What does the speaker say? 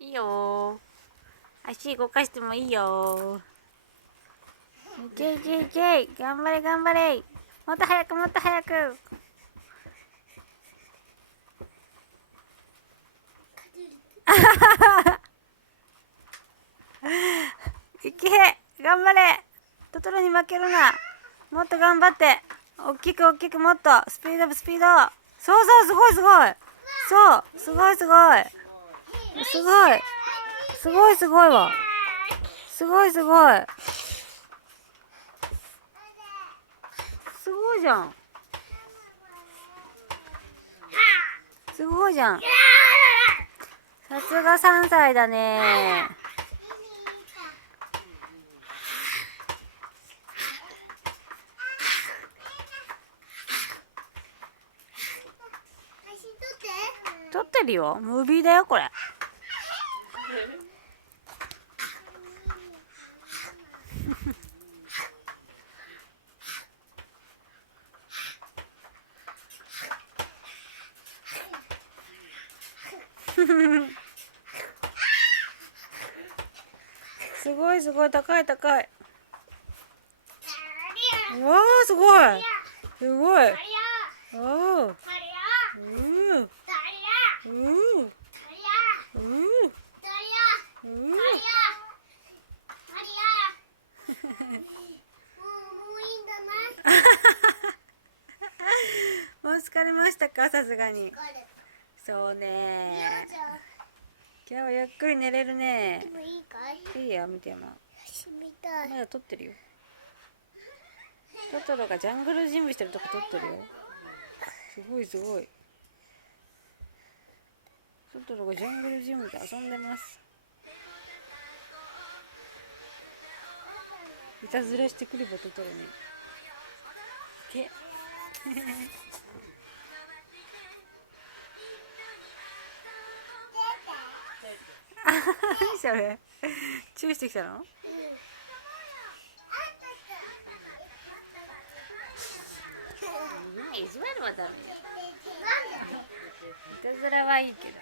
いいよ。足動かしてもいいよ。いけいけいけ、頑張れ頑張れ。もっと早くもっと早く。いけ、頑張れ。トトロに負けるな。もっと頑張って。大きく大きく、もっとスピードアップスピード。そうそう、すごいすごい。そう、すごいすごい。すごい。すごいすごいわ。すごいすごい。すごいじゃん。すごいじゃん。さすが3歳だね。撮ってるよ。ムービーだよこれ。すごいすごい、高い高い。うわー、すごいすごい。おお、うもう疲れましたか、さすがに。そうね。今日はゆっくり寝れるね。いいよ、見ても。まだ撮ってるよ。トトロがジャングル準備してるとこ撮ってるよ。すごいすごい。トトロがジャングルジムで遊んでます。いたずらしてくればトトロに。け何それ、チューしてきたの？意地悪はダメ。いたずらはいいけど。